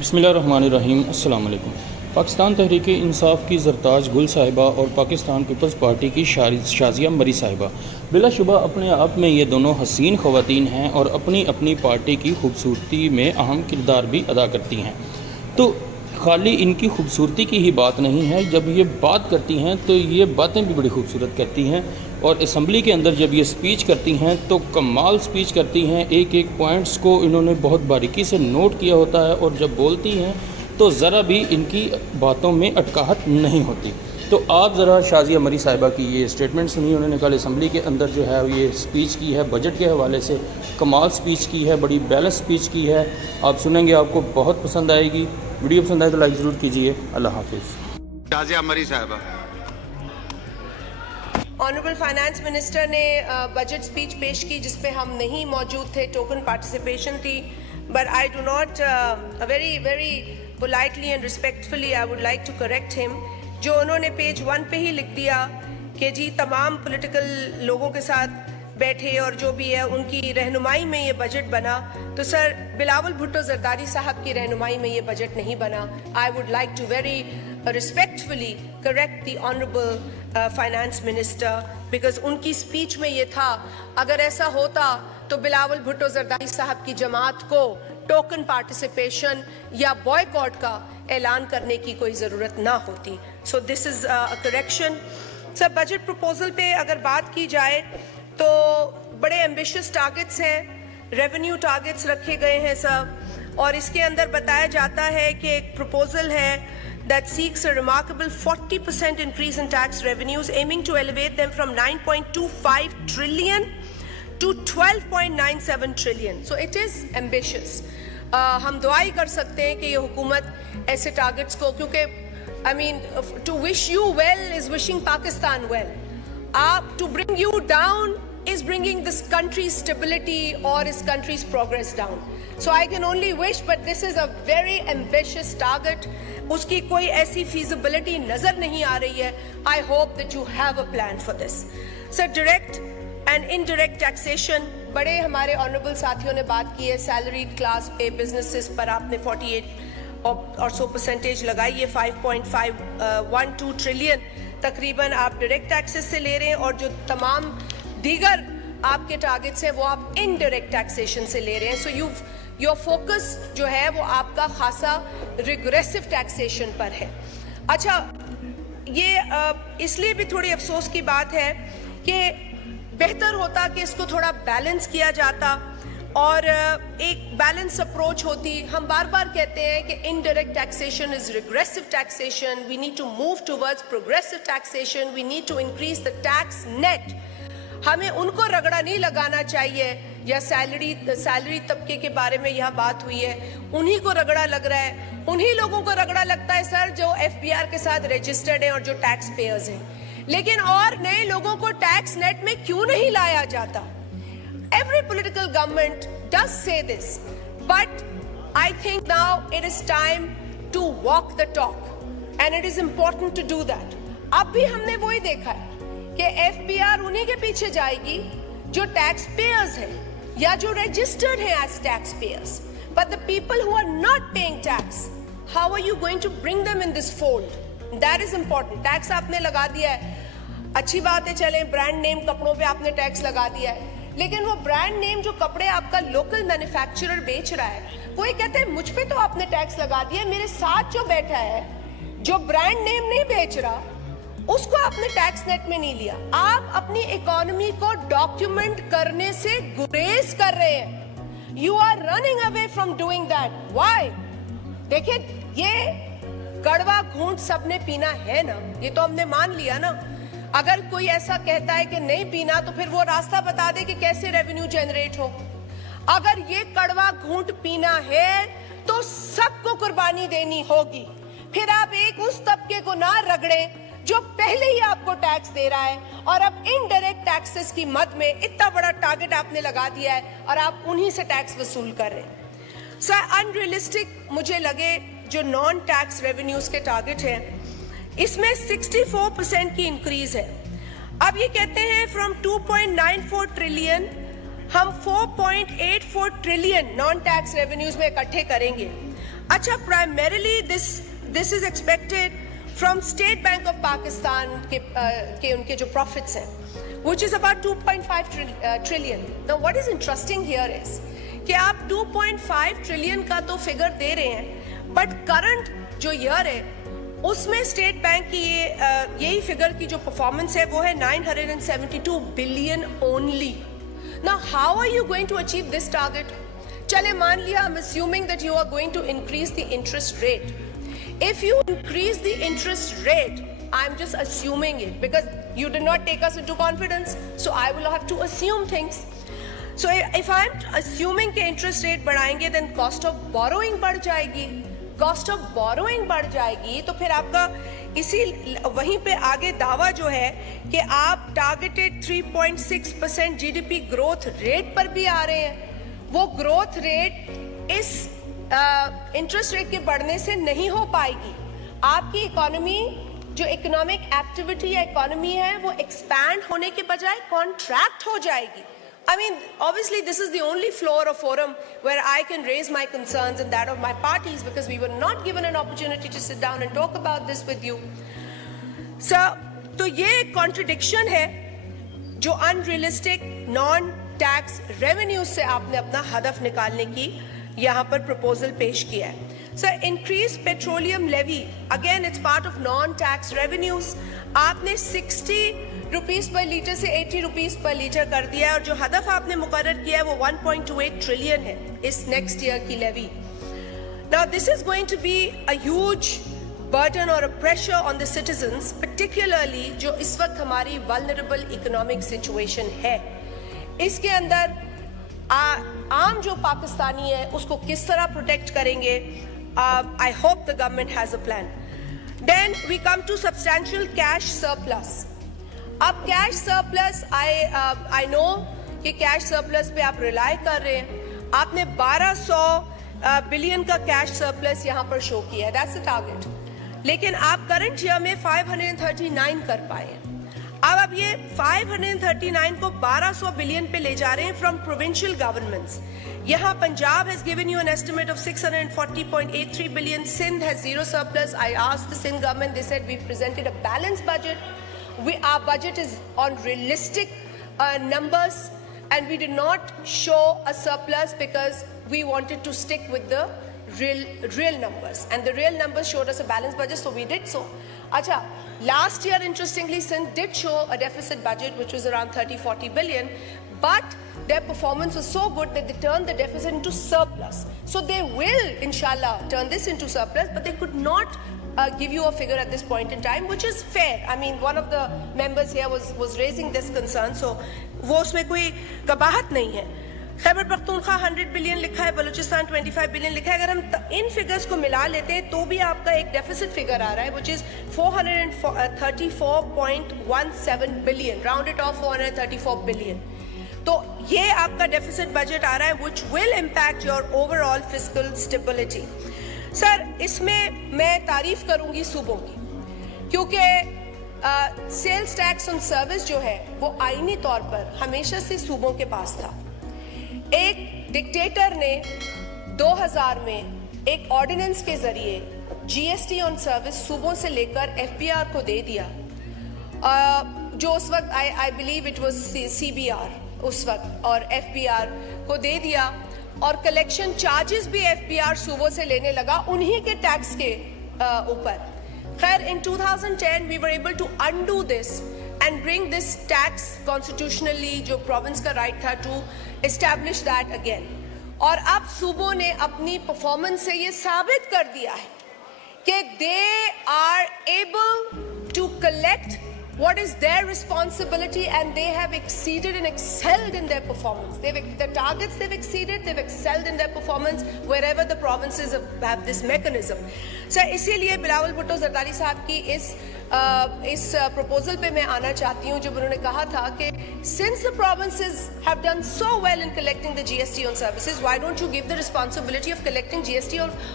बिस्मिल्लाहिर्रहमानिर्रहीम। अस्सलाम वालेकुम। पाकिस्तान तहरीक इंसाफ की ज़रताज गुल साहिबा और पाकिस्तान पीपल्स पार्टी की शाज़िया मरी साहिबा बिलाशुबा अपने आप में ये दोनों हसीन ख़वातीन हैं और अपनी अपनी पार्टी की खूबसूरती में अहम किरदार भी अदा करती हैं। तो खाली इनकी खूबसूरती की ही बात नहीं है, जब ये बात करती हैं तो ये बातें भी बड़ी खूबसूरत करती हैं और असम्बली के अंदर जब ये स्पीच करती हैं तो कमाल स्पीच करती हैं। एक एक पॉइंट्स को इन्होंने बहुत बारीकी से नोट किया होता है और जब बोलती हैं तो ज़रा भी इनकी बातों में अटकाहट नहीं होती। तो आप ज़रा शाज़िया मरी साहिबा की ये स्टेटमेंट सुनिए। उन्होंने कल असम्बली के अंदर जो है ये स्पीच की है, बजट के हवाले से कमाल स्पीच की है, बड़ी बैलेंस स्पीच की है। आप सुनेंगे, आपको बहुत पसंद आएगी। वीडियो पसंद आए तो लाइक ज़रूर कीजिए। अल्लाह हाफिज़। शाज़िया मरी साहिबा। ऑनरेबल फाइनेंस मिनिस्टर ने बजट स्पीच पेश की जिसपे हम नहीं मौजूद थे, टोकन पार्टिसिपेशन थी। But I do not very very politely and respectfully I would like to correct him. जो उन्होंने पेज 1 पे ही लिख दिया कि जी तमाम पॉलिटिकल लोगों के साथ बैठे और जो भी है उनकी रहनुमाई में ये बजट बना, तो सर बिलावल भुट्टो जरदारी साहब की रहनुमाई में ये बजट नहीं बना। I would like to very respectfully correct the honorable finance minister because उनकी स्पीच में ये था, अगर ऐसा होता तो बिलावल भुट्टो जरदारी साहब की जमात को टोकन पार्टिसिपेशन या बॉयकॉट का ऐलान करने की कोई ज़रूरत ना होती। So this is a correction. Sir budget proposal पे अगर बात की जाए तो बड़े एम्बिशियस टारगेट्स हैं, रेवेन्यू टारगेट्स रखे गए हैं सब, और इसके अंदर बताया जाता है कि एक प्रपोजल है that seeks a remarkable 40% increase in tax revenues, aiming to elevate them from 9.25 trillion to 12.97 trillion. So it is ambitious. हम दुआ ही कर सकते हैं कि ये हुकूमत ऐसे टारगेट्स को, क्योंकि I mean to wish you well is wishing Pakistan well. To bring you down is bringing this country's stability or this country's progress down. So I can only wish, but this is a very ambitious target. उसकी कोई ऐसी feasibility नजर नहीं आ रही है. I hope that you have a plan for this. So direct and indirect taxation, बड़े हमारे honourable साथियों ने बात की है। सैलरीड क्लास पे बिजनेसेस पर आपने 48 और 100% लगाई है। 5.512 ट्रिलियन तकरीबन आप डायरेक्ट टैक्सेस से ले रहे हैं, और जो तमाम दीगर आपके टारगेट्स हैं वो आप इनडायरेक्ट टैक्सेशन से ले रहे हैं। सो योर फोकस जो है वो आपका खासा रिग्रेसिव टैक्सेशन पर है। अच्छा, ये इसलिए भी थोड़ी अफसोस की बात है कि बेहतर होता कि इसको थोड़ा बैलेंस किया जाता और एक बैलेंस अप्रोच होती। हम बार बार कहते हैं कि indirect taxation is regressive taxation, we need to move towards progressive taxation, we need to increase the tax net. हमें उनको रगड़ा नहीं लगाना चाहिए, या सैलरी तबके के बारे में यह बात हुई है, उन्हीं को रगड़ा लग रहा है। उन्हीं लोगों को रगड़ा लगता है सर जो FBR के साथ रजिस्टर्ड है और जो टैक्स पेयर्स हैं, लेकिन और नए लोगों को टैक्स नेट में क्यों नहीं लाया जाता? Every political government does say this, but I think now it is time to walk the talk, and it is important to do that. अब भी हमने वही देखा है कि FBR उन्हीं के पीछे जाएगी जो टैक्स पेयर्स हैं या जो रजिस्टर्ड हैं as tax payers, but the people who are not paying tax, how are you going to bring them in this fold? That is important. Tax आपने लगा दिया है, अच्छी बात है, चले ब्रांड नेम कपड़ों पे आपने टैक्स लगा दिया है, लेकिन वो ब्रांड नेम जो कपड़े आपका लोकल मैन्युफैक्चरर बेच रहा है वो ये कहते हैं मुझ पे तो आपने टैक्स लगा दिया, मेरे साथ जो बैठा है जो ब्रांड नेम नहीं बेच रहा उसको आपने टैक्स नेट में नहीं लिया। आप अपनी इकोनॉमी को डॉक्यूमेंट करने से गुरेज कर रहे हैं। You are running away from doing that. Why? देखिए, ये कड़वा घूंट सबने पीना है ना, ये तो हमने मान लिया ना। अगर कोई ऐसा कहता है कि नहीं पीना तो फिर वो रास्ता बता दे कि कैसे रेवेन्यू जनरेट हो। अगर ये कड़वा घूंट पीना है तो सबको कुर्बानी देनी होगी। फिर आप एक उस तबके को ना रगड़ें जो पहले ही आपको टैक्स दे रहा है, और अब इनडायरेक्ट टैक्सेस की मद में इतना बड़ा टारगेट आपने लगा दिया है और आप उन्हीं से टैक्स वसूल कर रहे हैं। सर अनरियलिस्टिक मुझे लगे जो नॉन टैक्स रेवेन्यूज के टारगेट हैं, इसमें 64% की इंक्रीज है। अब ये कहते हैं फ्रॉम 2.94 ट्रिलियन हम 4.84 ट्रिलियन नॉन टैक्स रेवेन्यूज में इकट्ठे करेंगे। अच्छा, primarily this is expected from State Bank of Pakistan के उनके जो profits हैं, which is about 2.5 trillion. Now what is interesting here is कि आप 2.5 trillion का तो फिगर दे रहे हैं, but current जो year है उसमें स्टेट बैंक की यही फिगर की जो परफॉर्मेंस है वो है 972 billion only. Now how are you going to achieve this target? चले मान लिया, I am assuming that you are going to increase the interest rate. If you increase the interest rate, I am just assuming it because you did not take us into confidence, so I will have to assume things. So if I am assuming कि interest rate बढ़ाएंगे, then cost of borrowing बढ़ जाएगी. Cost of borrowing बढ़ जाएगी तो फिर आपका इसी वहीं पे आगे दावा जो है कि आप टारगेटेड 3.6% GDP ग्रोथ रेट पर भी आ रहे हैं. वो ग्रोथ रेट इस इंटरेस्ट रेट के बढ़ने से नहीं हो पाएगी. आपकी इकोनॉमी जो इकोनॉमिक एक्टिविटी या इकोनॉमी है वो एक्सपैंड होने के बजाय कॉन्ट्रैक्ट हो जाएगी. I mean, obviously this is the only floor or forum where I can raise my concerns and that of my parties because we were not given an opportunity to sit down and talk about this with you. So, तो ये contradiction है जो unrealistic non-tax revenues से आपने अपना हदफ निकालने की यहाँ पर proposal पेश किया है. So, increased petroleum levy, again it's part of non-tax revenues. आपने 60 रुपीस पर लीटर से 80 रुपीस पर लीटर कर दिया है और जो हदफ आपने मुकर्रर किया है वो 1.28 ट्रिलियन है इस नेक्स्ट ईयर की levy. Now this is going to be a huge burden और a pressure on the citizens, particularly जो इस वक्त हमारी वल्नरेबल इकोनॉमिक सिचुएशन है. इसके अंदर आम जो पाकिस्तानी है उसको किस तरह प्रोटेक्ट करेंगे? I hope the government has a plan. Then we come to substantial cash surplus. अब कैश सरप्लस, आई नो कि कैश सरप्लस पे आप रिलाई कर रहे हैं. आपने 1200 बिलियन का कैश सरप्लस यहाँ पर शो किया है, दैट्स द टारगेट. लेकिन आप करंट ईयर में 539 कर पाए हैं. अब ये 539 को 1200 बिलियन पे ले जा रहे हैं फ्रॉम प्रोविंशियल गवर्नमेंट्स. यहाँ Punjab has given you an estimate of 640.83 billion. Sindh has zero surplus. I asked the Sindh government, they said we presented a balance budget. Our budget is on realistic numbers and we did not show a surplus because we wanted to stick with the real numbers, and the real numbers showed us a balanced budget, so we did so. Acha, last year interestingly Sindh did show a deficit budget which was around 30-40 billion, but their performance was so good that they turned the deficit into surplus. So they will inshallah turn this into surplus, but they could not give you a figure at this point in time, which is fair. I mean, one of the members here was raising this concern, so वो उसमें कोई कबाहत नहीं है. Khyber Pakhtunkhwa 100 billion लिखा है, Balochistan 25 billion लिखा है. अगर हम इन फिगर्स को मिला लेते हैं तो भी आपका एक डेफिसिट फिगर आ रहा है, which is 434.17 billion, rounded off 434 billion. तो ये आपका डेफिसिट बजट आ रहा है, which will impact your overall fiscal stability. Sir, इसमें मैं तारीफ करूंगी सूबों की, क्योंकि सेल्स टैक्स ऑन सर्विस जो है वो आईनी तौर पर हमेशा से सूबों के पास था. एक डिक्टेटर ने 2000 में एक ऑर्डिनेंस के जरिए जीएसटी ऑन सर्विस सूबों से लेकर एफपीआर को दे दिया, जो उस वक्त I believe it was CBR उस वक्त, और एफपीआर को दे दिया, और कलेक्शन चार्जेस भी एफपीआर सूबों से लेने लगा उन्हीं के टैक्स के ऊपर. खैर, in 2010 we were able to undo this and bring this tax constitutionally, जो प्रोविंस का राइट था, टू एस्टैब्लिश दैट अगेन. और अब सूबों ने अपनी परफॉर्मेंस से ये साबित कर दिया है कि they are able to collect what is their responsibility, and they have exceeded and excelled in their performance. The targets they've exceeded, they've excelled in their performance wherever the provinces have this mechanism. So इसीलिए बिलावल भुट्टो जरदारी साहब की इस proposal पे मैं आना चाहती हूँ, जब उन्होंने कहा था कि since the provinces have done so well in collecting the GST on services, why don't you give the responsibility of collecting GST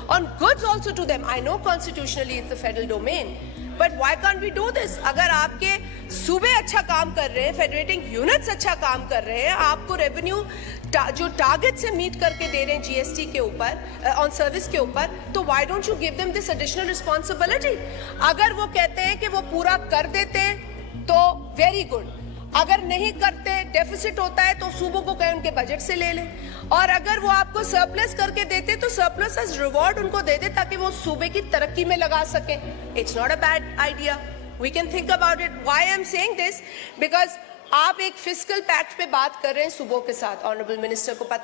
on goods also to them? I know constitutionally it's the federal domain, but why can't we do this? अगर आपके सूबे अच्छा काम कर रहे हैं, federating units अच्छा काम कर रहे हैं, आपको रेवेन्यू जो टारगेट से मीट करके दे रहे हैं जीएसटी के ऊपर ऑन सर्विस के ऊपर, तो why don't you give them this additional responsibility? अगर वो कहते हैं कि वो पूरा कर देते हैं तो वेरी गुड, अगर नहीं करते, डेफिसिट होता है, तो सूबों को कहें उनके बजट से ले लें, और अगर वो आपको सरप्लस करके देते तो सरप्लस एज रिवॉर्ड उनको दे दे ताकि वो सूबे की तरक्की में लगा सकें. It's not a bad idea, we can think about it. Why I am saying this? Because आप एक फिस्कल पैक्ट पे बात कर रहे हैं सूबों के साथ. ऑनरेबल मिनिस्टर को पता